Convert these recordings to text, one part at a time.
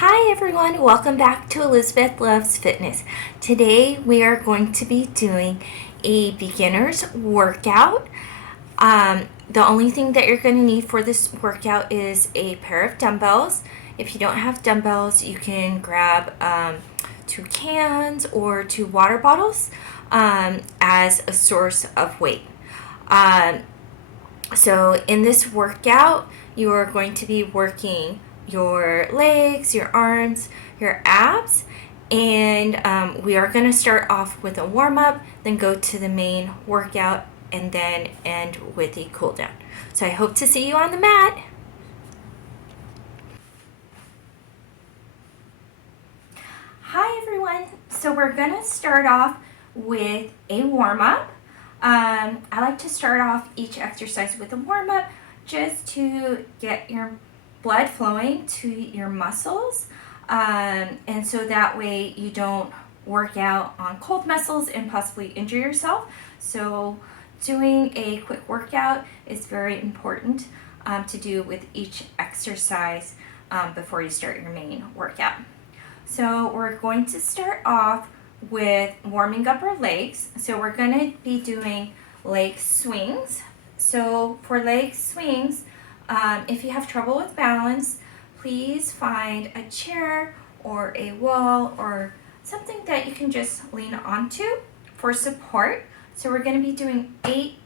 Hi everyone, welcome back to Elizabeth Loves Fitness. Today we are going to be doing a beginner's workout. The only thing that you're going to need for this workout is a pair of dumbbells. If you don't have dumbbells, you can grab 2 cans or 2 water bottles as a source of weight. So in this workout, you are going to be working your legs, your arms, your abs, and we are going to start off with a warm-up, then go to the main workout, and then end with a cool down. So I hope to see you on the mat. Hi everyone. So we're going to start off with a warm-up. I like to start off each exercise with a warm-up just to get your blood flowing to your muscles, and so that way you don't work out on cold muscles and possibly injure yourself. So doing a quick workout is very important to do with each exercise before you start your main workout. So we're going to start off with warming up our legs. So we're going to be doing leg swings. So for leg swings, if you have trouble with balance, please find a chair or a wall or something that you can just lean onto for support. So we're going to be doing 8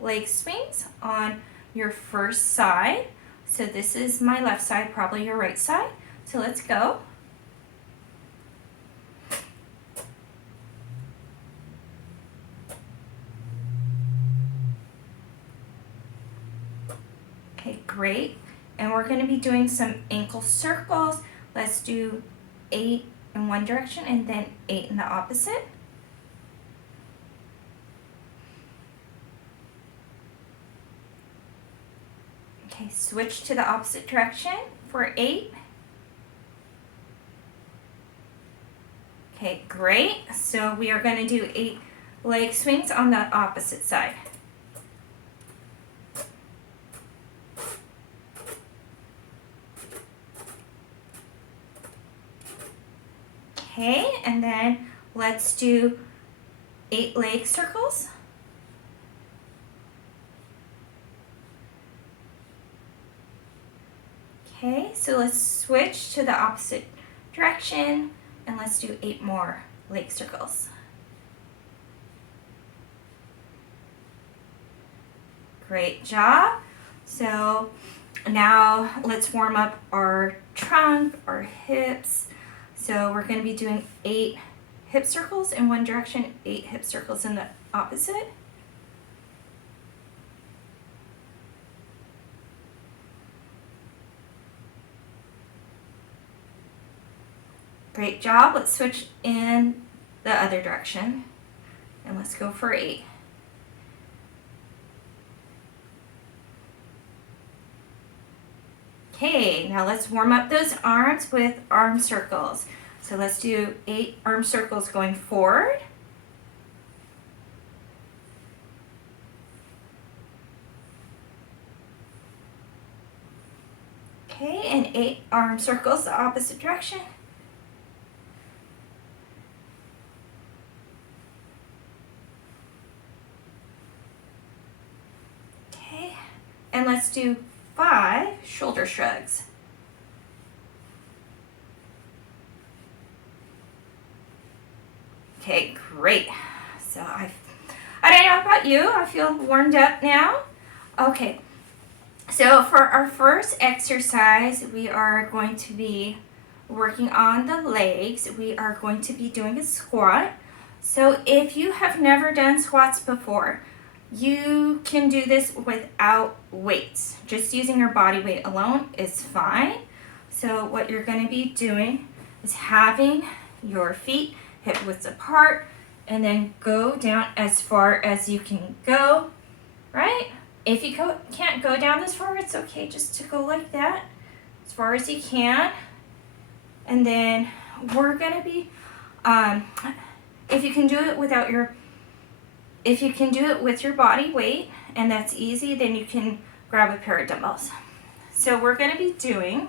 leg swings on your first side. So this is my left side, probably your right side. So let's go. Okay, great. And we're going to be doing some ankle circles. Let's do 8 in one direction and then 8 in the opposite. Okay, switch to the opposite direction for 8. Okay, great. So we are going to do 8 leg swings on the opposite side. Okay, and then let's do 8 leg circles. Okay, so let's switch to the opposite direction and let's do 8 more leg circles. Great job. So now let's warm up our trunk, our hips. So we're going to be doing 8 hip circles in one direction, 8 hip circles in the opposite. Great job. Let's switch in the other direction and let's go for 8. Okay, now let's warm up those arms with arm circles. So let's do 8 arm circles going forward. Okay, and 8 arm circles the opposite direction. Okay, and let's do 5 shoulder shrugs. Okay, great. So I don't know about you, I feel warmed up now. Okay, so for our first exercise, we are going to be working on the legs. We are going to be doing a squat. So if you have never done squats before, you can do this without weights. Just using your body weight alone is fine. So what you're going to be doing is having your feet hip widths apart and then go down as far as you can go, right? If you can't go down this far, it's okay just to go like that as far as you can. And then we're going to be, if you can do it with your body weight, and that's easy, then you can grab a pair of dumbbells. So we're going to be doing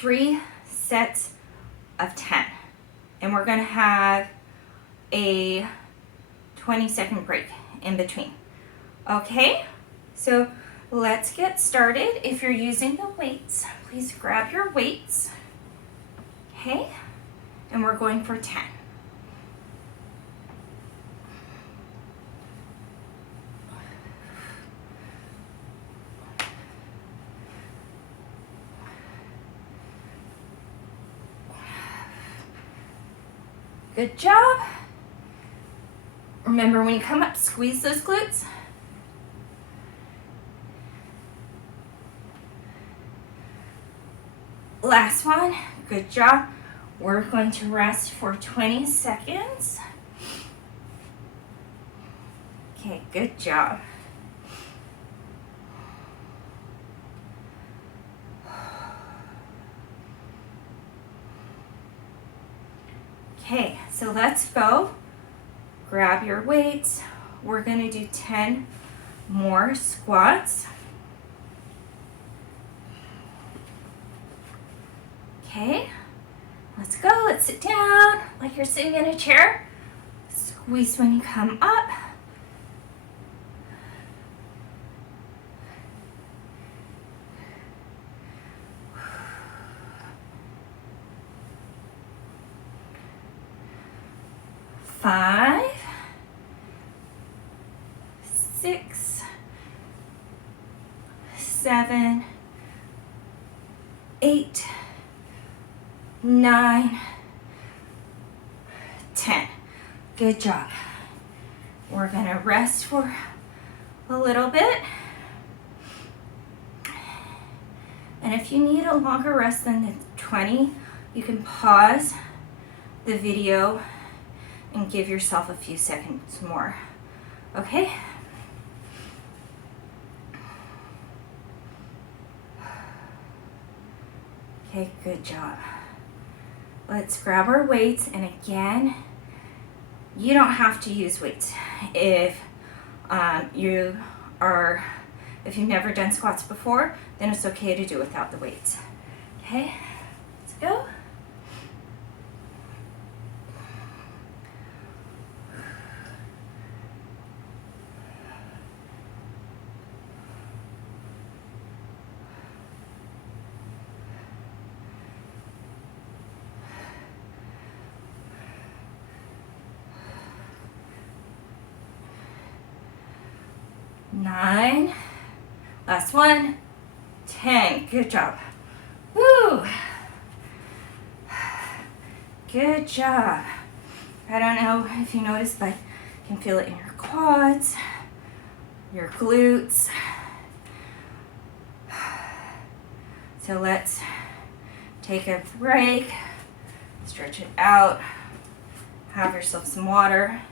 3 sets of 10. And we're gonna have a 20-second break in between. Okay, so let's get started. If you're using the weights, please grab your weights. Okay, and we're going for 10. Good job. Remember, when you come up, squeeze those glutes. Last one. Good job. We're going to rest for 20 seconds. Okay, good job. Okay, so let's go. Grab your weights. We're going to do 10 more squats. Okay, let's go. Let's sit down like you're sitting in a chair. Squeeze when you come up. Five, 6, 7, 8, 9, 10. Good job. We're gonna rest for a little bit. And if you need a longer rest than the 20, you can pause the video and give yourself a few seconds more. Okay? Okay, good job. Let's grab our weights, and again, you don't have to use weights. If you've never done squats before, then it's okay to do without the weights. Okay, let's go. Nine, last one, 10. Good job. Woo! Good job. I don't know if you noticed, but you can feel it in your quads, your glutes. So let's take a break, stretch it out, have yourself some water.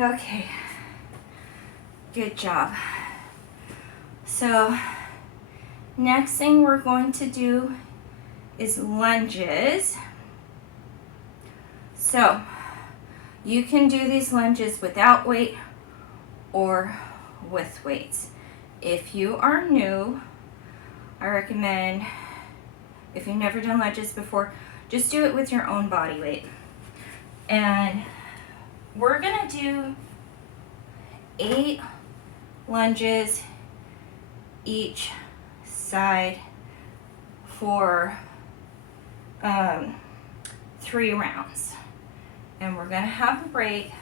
Okay, good job. So next thing we're going to do is lunges. So you can do these lunges without weight or with weights. If you are new, I recommend, if you've never done lunges before, just do it with your own body weight. And we're gonna do 8 lunges each side for 3 rounds. And we're gonna have a break,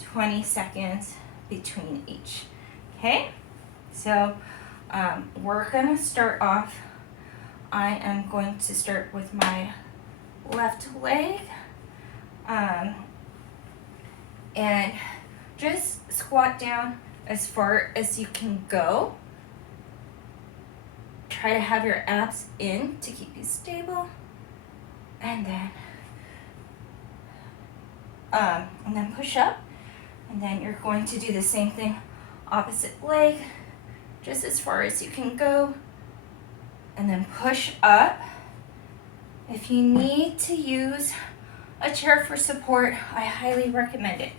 20 seconds between each. Okay, so we're gonna start off. I am going to start with my left leg. And just squat down as far as you can go. Try to have your abs in to keep you stable. And then push up. And then you're going to do the same thing, opposite leg, just as far as you can go. And then push up. If you need to use a chair for support, I highly recommend it.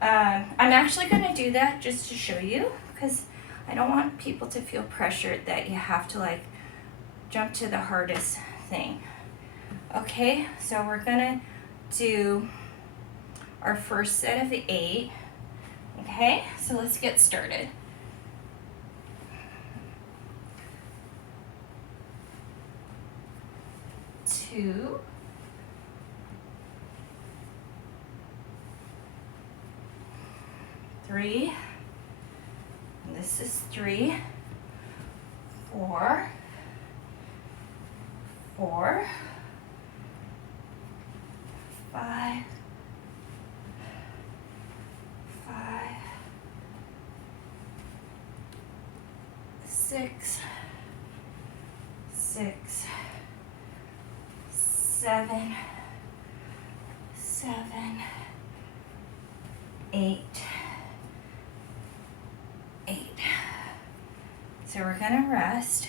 I'm actually going to do that just to show you, because I don't want people to feel pressured that you have to like jump to the hardest thing. Okay, so we're going to do our first set of 8. Okay, so let's get started. 2, 3, and this is 3, 4, 4, 5, 5, 6, 6, 7, 7, 8, 8. So we're gonna rest.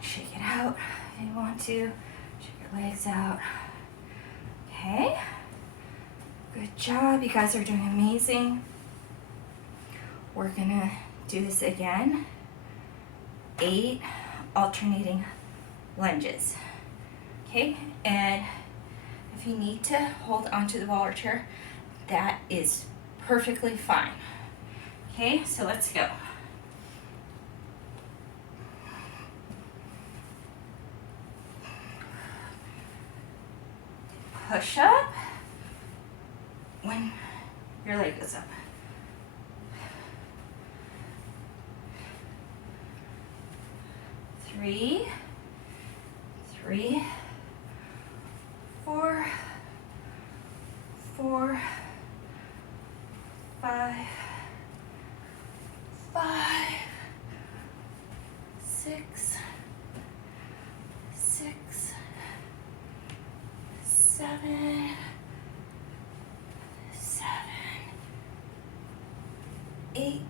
Shake it out if you want to. Shake your legs out. Okay. Good job. You guys are doing amazing. We're gonna do this again. 8 alternating lunges. Okay, and if you need to hold onto the wall or chair, that is perfectly fine. Okay, so let's go. Push up when your leg goes up. 3, 3, 4, 4, 5, 5, 6, 6, 7, 7, 8,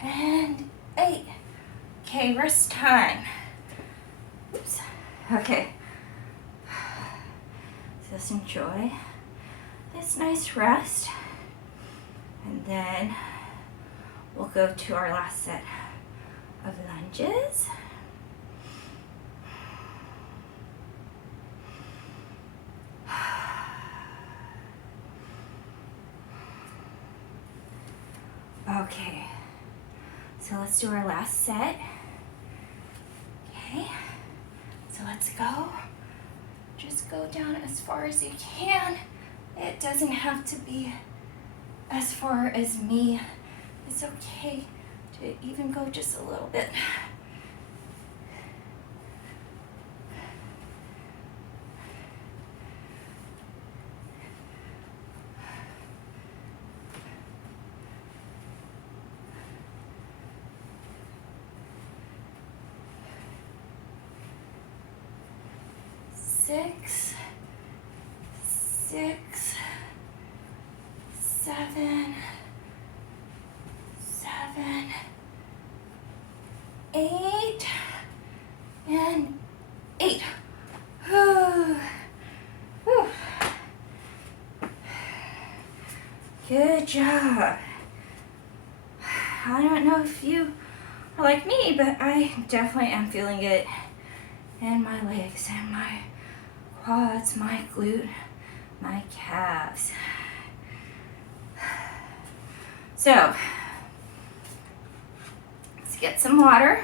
and 8. Okay, rest time. Oops. Okay. So let's enjoy this nice rest. And then we'll go to our last set of lunges. Okay. So let's do our last set. Okay, so let's go. Just go down as far as you can. It doesn't have to be as far as me. It's okay to even go just a little bit. Six, 6, 7, 7, 8, and 8. Whew. Whew. Good job. I don't know if you are like me, but I definitely am feeling it in my legs and my quads, my glute, my calves. So, let's get some water.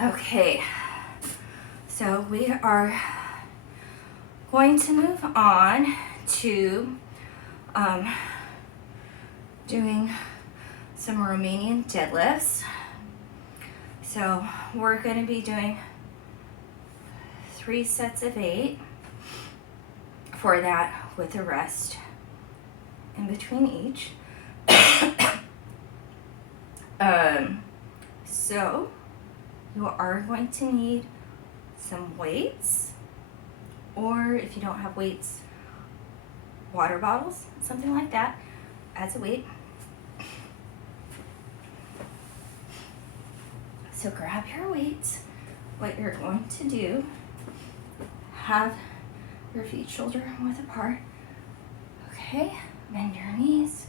Okay, so we are going to move on to doing some Romanian deadlifts. So we're going to be doing 3 sets of 8 for that, with a rest in between each. So you are going to need some weights, or if you don't have weights, water bottles, something like that as a weight. So grab your weights. What you're going to do, have your feet shoulder width apart. Okay, bend your knees.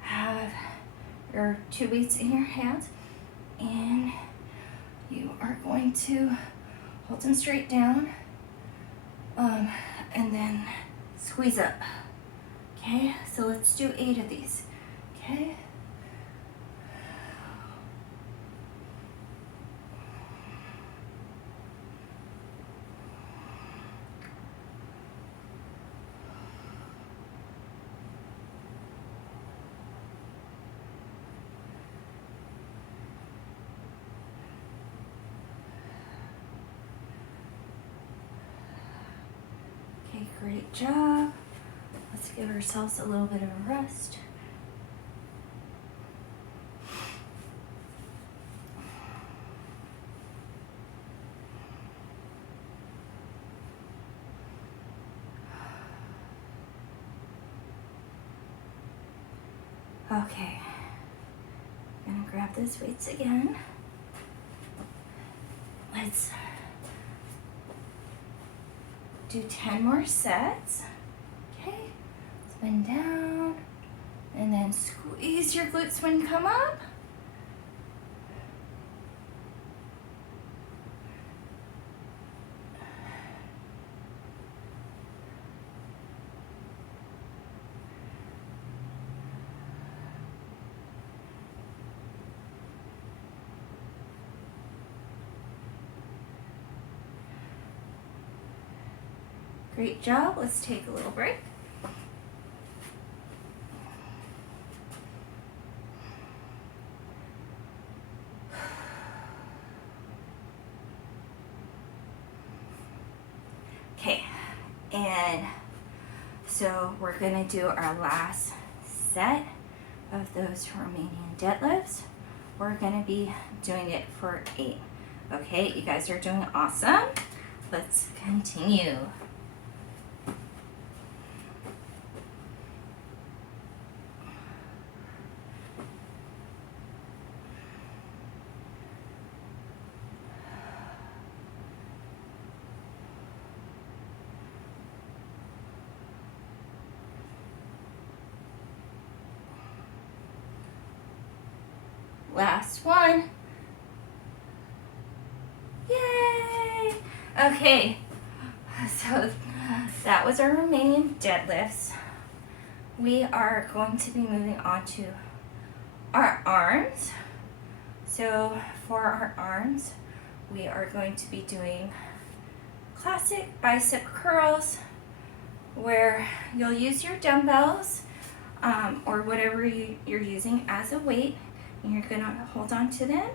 Have your 2 weights in your hands, and you are going to hold them straight down, and then squeeze up. Okay, so let's do 8 of these. Okay. Okay, great job. Let's give ourselves a little bit of a rest. Okay, I'm gonna grab those weights again. Let's do 10 more sets. Okay, spin down, and then squeeze your glutes when you come up. Great job. Let's take a little break. Okay, and so we're gonna do our last set of those remaining deadlifts. We're gonna be doing it for 8. Okay, you guys are doing awesome. Let's continue. Last one. Yay! Okay, so that was our remaining deadlifts. We are going to be moving on to our arms. So for our arms, we are going to be doing classic bicep curls, where you'll use your dumbbells or whatever you're using as a weight, and you're gonna hold on to them.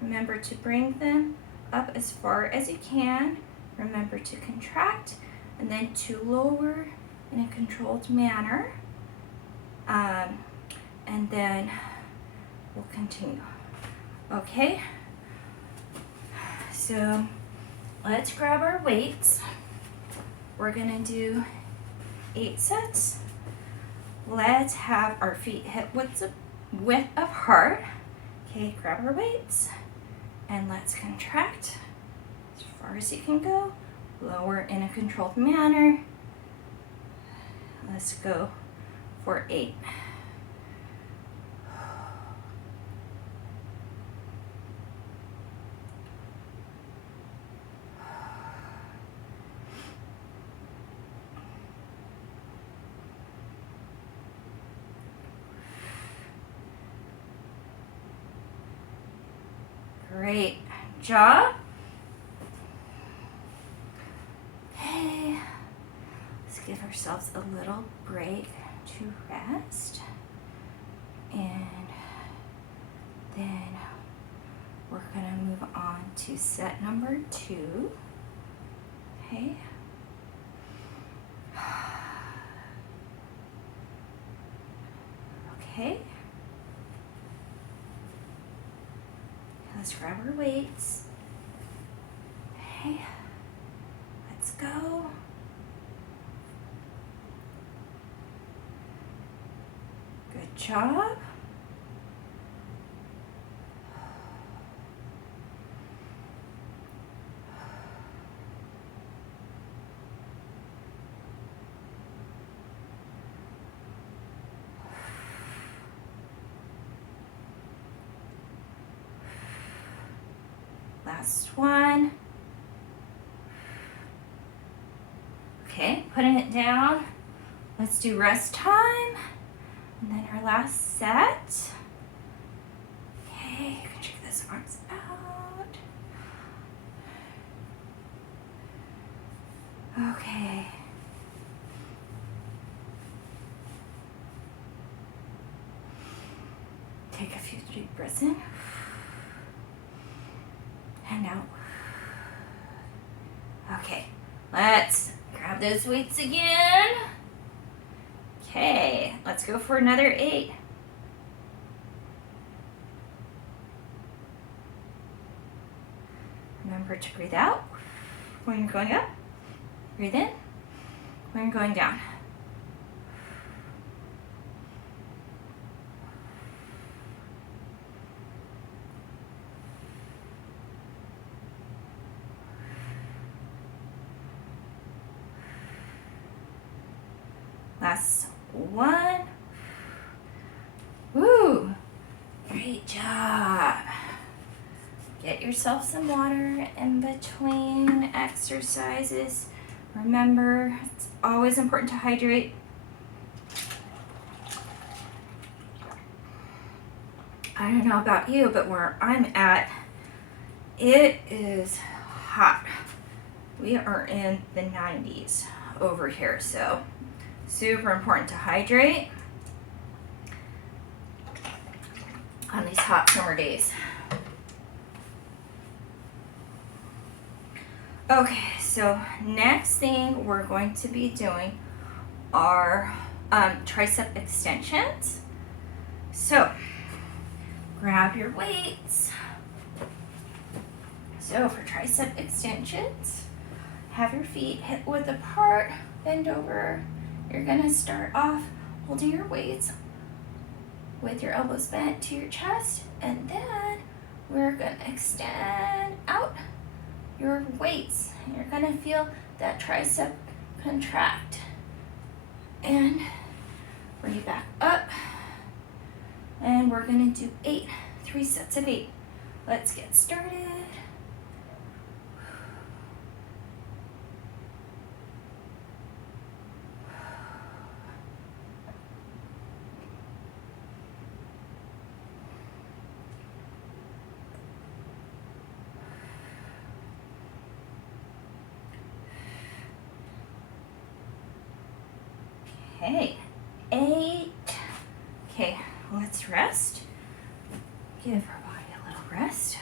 Remember to bring them up as far as you can. Remember to contract and then to lower in a controlled manner. And then we'll continue. Okay, so let's grab our weights. We're gonna do 8 sets. Let's have our feet hip width apart. Okay, grab our weights and let's contract as far as you can go. Lower in a controlled manner. Let's go for 8. Great job. Okay, let's give ourselves a little break to rest. And then we're gonna move on to set number 2. Okay. Okay. Let's grab our weights. Okay, let's go. Good job. Last one. Okay, putting it down. Let's do rest time. And then our last set. Okay, you can check those arms out. Okay. Take a few deep breaths in. And out. Okay, let's grab those weights again. Okay, let's go for another 8. Remember to breathe out when you're going up. Breathe in when you're going down. Last one. Woo! Great job. Get yourself some water in between exercises. Remember, it's always important to hydrate. I don't know about you, but where I'm at, it is hot. We are in the 90s over here, so super important to hydrate on these hot summer days. Okay, so next thing we're going to be doing are tricep extensions. So grab your weights. So for tricep extensions, have your feet hip width apart, bend over. You're gonna start off holding your weights with your elbows bent to your chest, and then we're gonna extend out your weights. You're gonna feel that tricep contract. And bring it back up. And we're gonna do 3 sets of 8. Let's get started. Okay, 8. Okay, let's rest. Give our body a little rest.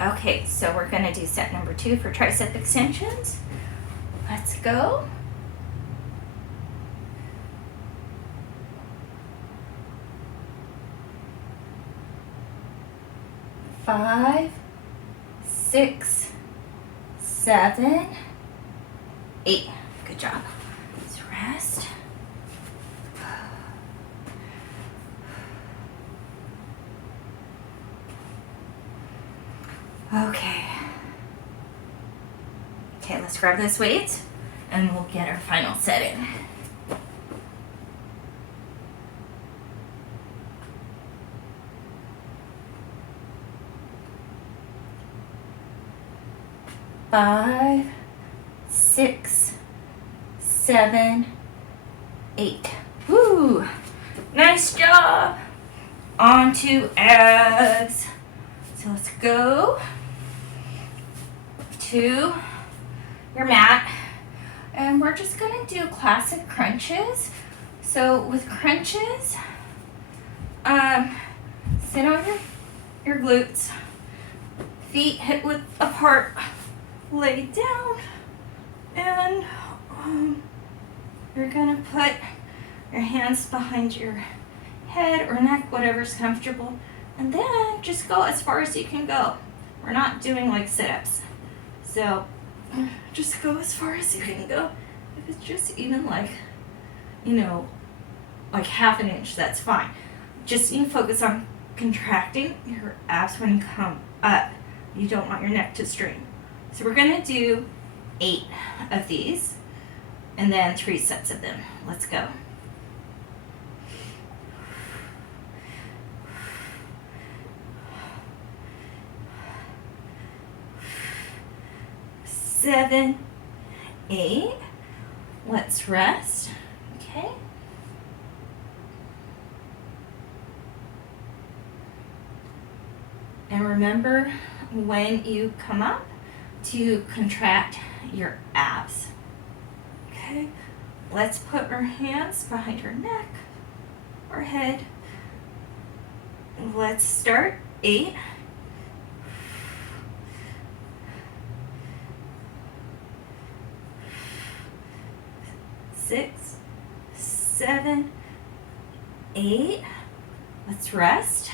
Okay, so we're gonna do set number 2 for tricep extensions. Let's go. Five, 6, 7, 8. Good job. Let's rest. Okay. Okay, let's grab those weights and we'll get our final set in. Five, 6, 7, 8. Woo! Nice job. On to abs. So let's go to your mat, and we're just gonna do classic crunches. So with crunches, sit on your glutes, feet hip width apart. Lay down, and you're gonna put your hands behind your head or neck, whatever's comfortable. And then just go as far as you can go. We're not doing like sit-ups. So just go as far as you can go. If it's just even like, you know, like half an inch, that's fine. Just you focus on contracting your abs when you come up. You don't want your neck to strain. So we're gonna do 8 of these and then 3 sets of them. Let's go. Seven, 8. Let's rest. Okay. And remember, when you come up, to contract your abs. Okay, let's put our hands behind our neck or head. Let's start. 8. 6, 7, 8. Let's rest.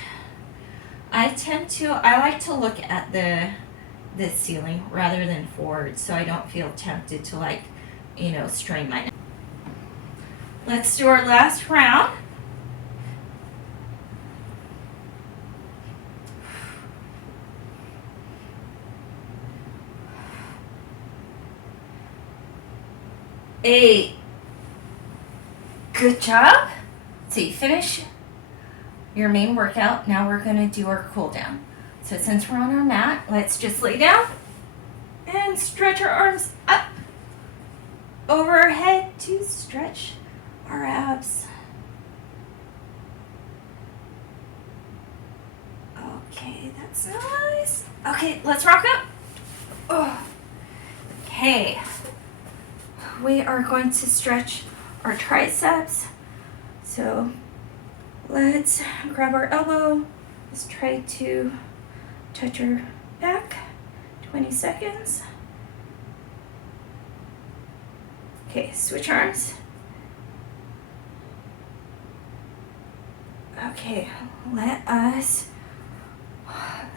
I like to look at the ceiling rather than forward, so I don't feel tempted to, like, you know, strain my neck. Let's do our last round. Eight. Good job. So you finish your main workout. Now we're going to do our cool down. So since we're on our mat, let's just lay down and stretch our arms up over our head to stretch our abs. Okay, that's nice. Okay, let's rock up. Oh. Okay, we are going to stretch our triceps. So let's grab our elbow. Let's try to touch our back. 20 seconds. Okay, switch arms. Okay, let us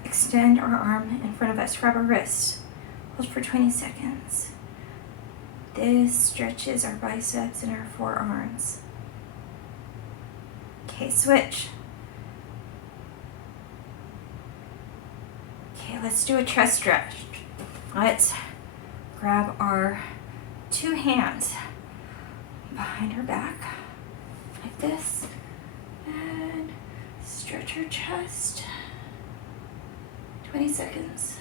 extend our arm in front of us. Grab our wrist. Hold for 20 seconds. This stretches our biceps and our forearms. Okay, switch. Okay, let's do a chest stretch. Let's grab our 2 hands behind our back like this and stretch our chest. 20 seconds.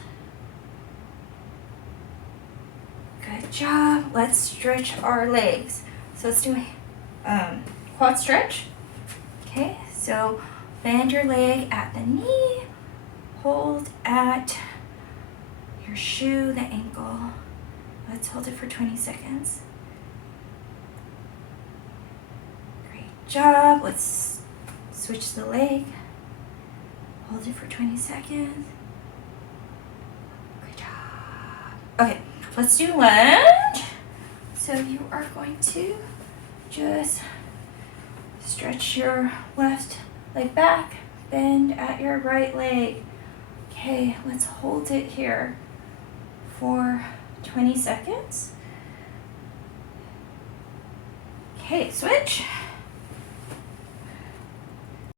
Good job. Let's stretch our legs. So let's do a quad stretch. Okay, so bend your leg at the knee. Hold at your shoe, the ankle. Let's hold it for 20 seconds. Great job. Let's switch the leg. Hold it for 20 seconds. Good job. Okay, let's do lunge. So you are going to just stretch your left leg back, bend at your right leg. Okay, let's hold it here for 20 seconds. Okay, switch.